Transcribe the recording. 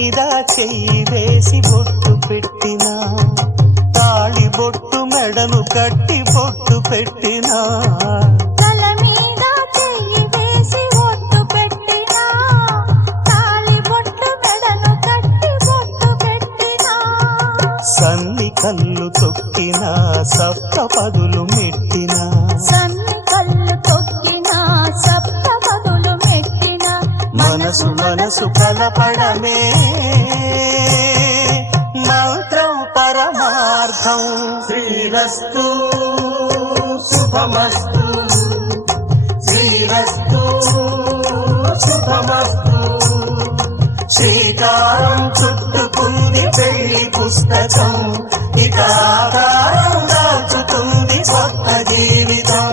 మీద చెయ్యి వేసి బొట్టు పెట్టినా, తాళి బొట్టు మెడను కట్టి బొట్టు పెట్టినా, తల మీద చెయ్యి వేసి బొట్టు పెట్టినా, తాళి బొట్టు మెడను కట్టి బొట్టు పెట్టినా, సన్ని కళ్ళు తొక్కినా సప్త పదులు మెట్టినా, సన్ని కళ్ళు తొక్కినా సప్త పదులు మెట్టినా, మనసు మనసు కలపడమే మంత్రం పరమార్థం. శ్రీరస్తు శుభమస్తు, శ్రీరస్తు శుభమస్తు. శ్రీకారం చుట్టుకుంది పెళ్లి పుస్తకం, ఇక ఆకారం దాచుతుంది కొత్త జీవితం.